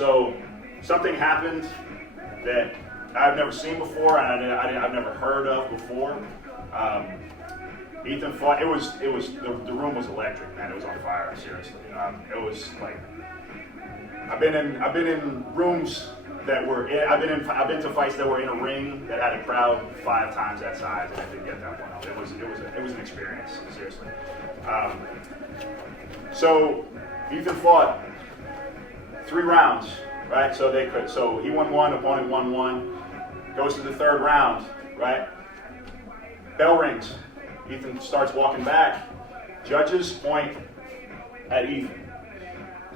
So something happened that I've never seen before, and I've never heard of before. Ethan fought. It was the room was electric, man. It was on fire, seriously. It was like I've been in rooms that were I've been to fights that were in a ring that had a crowd 5 times that size, and I didn't get that one. It was an experience, seriously. So Ethan fought 3 rounds, right? So he won 1, opponent won 1. Goes to the 3rd round, right? Bell rings. Ethan starts walking back. Judges point at Ethan.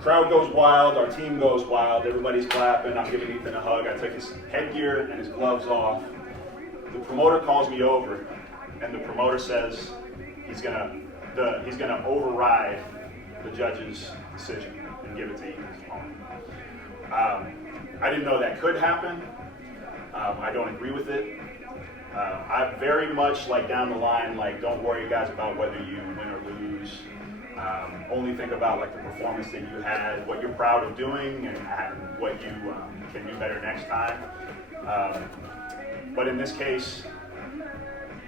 Crowd goes wild, our team goes wild, everybody's clapping, I'm giving Ethan a hug. I took his headgear and his gloves off. The promoter calls me over, and the promoter says he's gonna override the judge's decision and give it to Ethan's opponent. I didn't know that could happen. I don't agree with it. I very much like down the line, like don't worry guys about whether you win or lose. Only think about like the performance that you had, what you're proud of doing, and what you can do better next time. But in this case,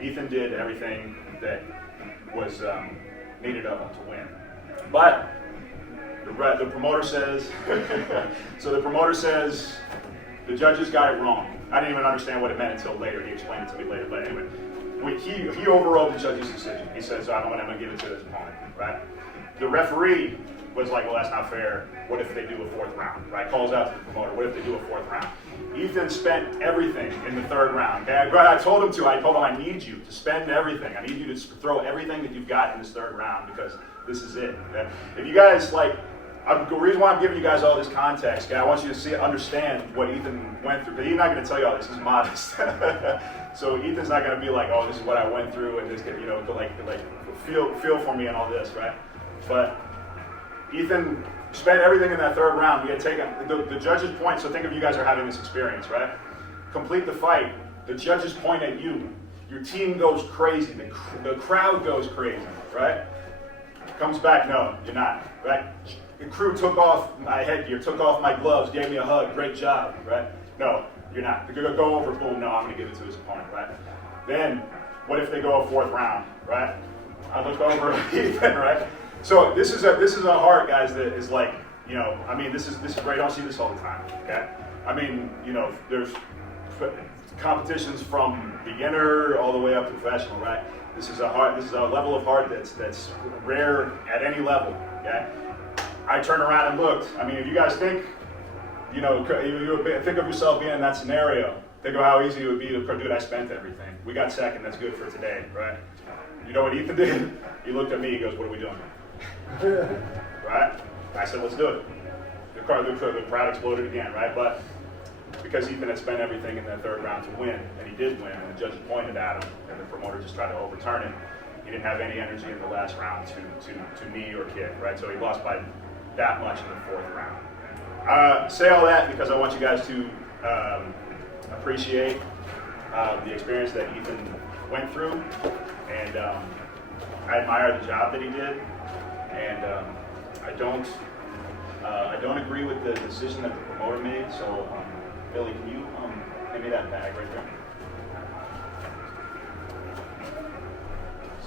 Ethan did everything that was needed of him to win. But the promoter says, so the promoter says the judges got it wrong. I didn't even understand what it meant until later. He explained it to me later. But anyway, he overrode the judge's decision. He said, so I'm going to give it to his opponent, right? The referee was like, well, that's not fair. What if they do a 4th round, right? Calls out to the promoter. What if they do a 4th round? Ethan spent everything in the 3rd round. Okay? I told him I need you to spend everything. I need you to throw everything that you've got in this 3rd round because this is it. Okay? If you guys like, the reason why I'm giving you guys all this context, okay, I want you to understand what Ethan went through. But he's not going to tell you all this. He's modest. So Ethan's not going to be like, oh, this is what I went through, and this, feel for me and all this, right? But Ethan spent everything in that 3rd round. We had taken the judges point. So think of you guys are having this experience, right? Complete the fight. The judges point at you. Your team goes crazy. The crowd goes crazy, right? Comes back, no, you're not, right? The crew took off my headgear, took off my gloves, gave me a hug, great job, right? No, you're not. You're gonna go over, boom, no, I'm gonna give it to his opponent, right? Then, what if they go a 4th round, right? I look over at Ethan, right? So this is a heart, guys, that is like, I mean, this is great. I don't see this all the time, okay? I mean, there's competitions from beginner all the way up to professional, right? This is a level of heart that's rare at any level, okay? I turned around and looked. I mean, if you guys think, you think of yourself being in that scenario, think of how easy it would be to dude, I spent everything. We got 2nd, that's good for today, right? You know what Ethan did? He looked at me, he goes, what are we doing? Right? I said, let's do it. The crowd exploded again, right? But because Ethan had spent everything in that 3rd round to win, and he did win, and the judges pointed at him, and the promoter just tried to overturn it, he didn't have any energy in the last round to me or Kid, right? So he lost by that much in the 4th round. Say all that because I want you guys to appreciate the experience that Ethan went through, and I admire the job that he did, and I don't agree with the decision that the promoter made. So, Billy, can you hand me that bag right there?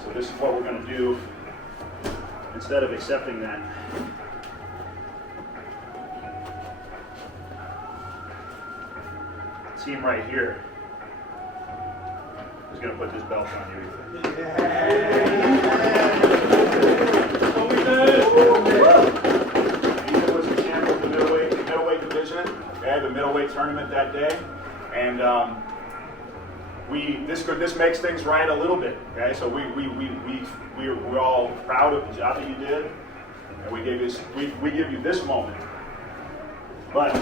So this is what we're going to do instead of accepting that. Team right here is going to put this belt on you, Ethan. Ethan was the champion of the middleweight division, okay, the middleweight tournament that day, and this makes things right a little bit, okay. So we're all proud of the job that you did, and we give you this moment. But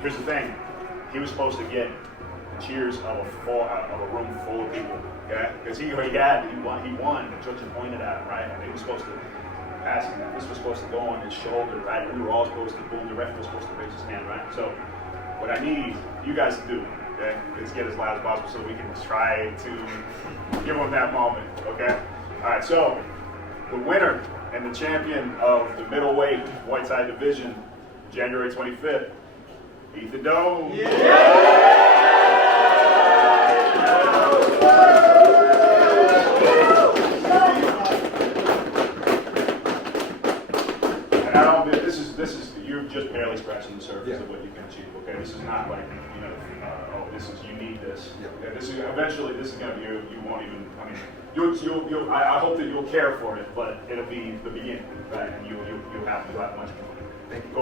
here's the thing. He was supposed to get the cheers of a room full of people, okay? Because he won. The judge had pointed at him, right? And he was supposed to pass him. This was supposed to go on his shoulder, right? We were all supposed to boom. The ref was supposed to raise his hand, right? So what I need you guys to do, okay, is get as loud as possible so we can try to give him that moment, okay? All right. So the winner and the champion of the middleweight Muay Thai division, January 25th. Ethan Doe. And I don't. This is you're just barely scratching the surface of what you can achieve. Okay, this is not like oh, this is you need this. Okay, this is eventually this is going to be you won't even. I mean, I hope that you'll care for it, but it'll be the beginning, right? And you'll have much more. Thank you.